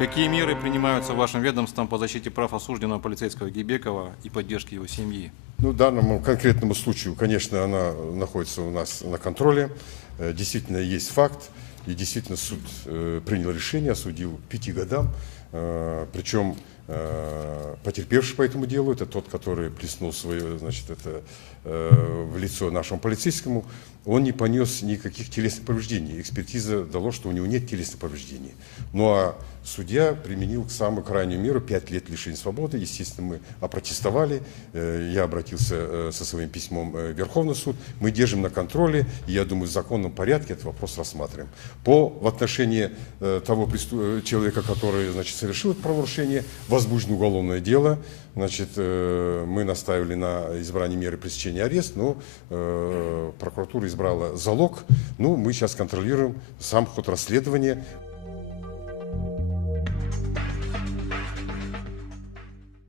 Какие меры принимаются вашим ведомством по защите прав осужденного полицейского Гейбекова и поддержке его семьи? Ну, данному конкретному случаю, конечно, она находится у нас на контроле. Действительно, есть факт. И действительно суд принял решение, осудил к 5 годам. Причем потерпевший по этому делу, это тот, который плеснул свое, значит, это в лицо нашему полицейскому, он не понес никаких телесных повреждений. Экспертиза дала, что у него нет телесных повреждений. Ну а судья применил самую крайнюю меру — 5 лет лишения свободы. Естественно, мы опротестовали. Я обратился со своим письмом в Верховный суд. Мы держим на контроле, и я думаю, в законном порядке этот вопрос рассматриваем. В отношении того человека, который, значит, совершил это правонарушение, возбуждено уголовное дело. Значит, мы наставили на избрание меры пресечения арест, но прокуратура избрала залог. Ну, мы сейчас контролируем сам ход расследования.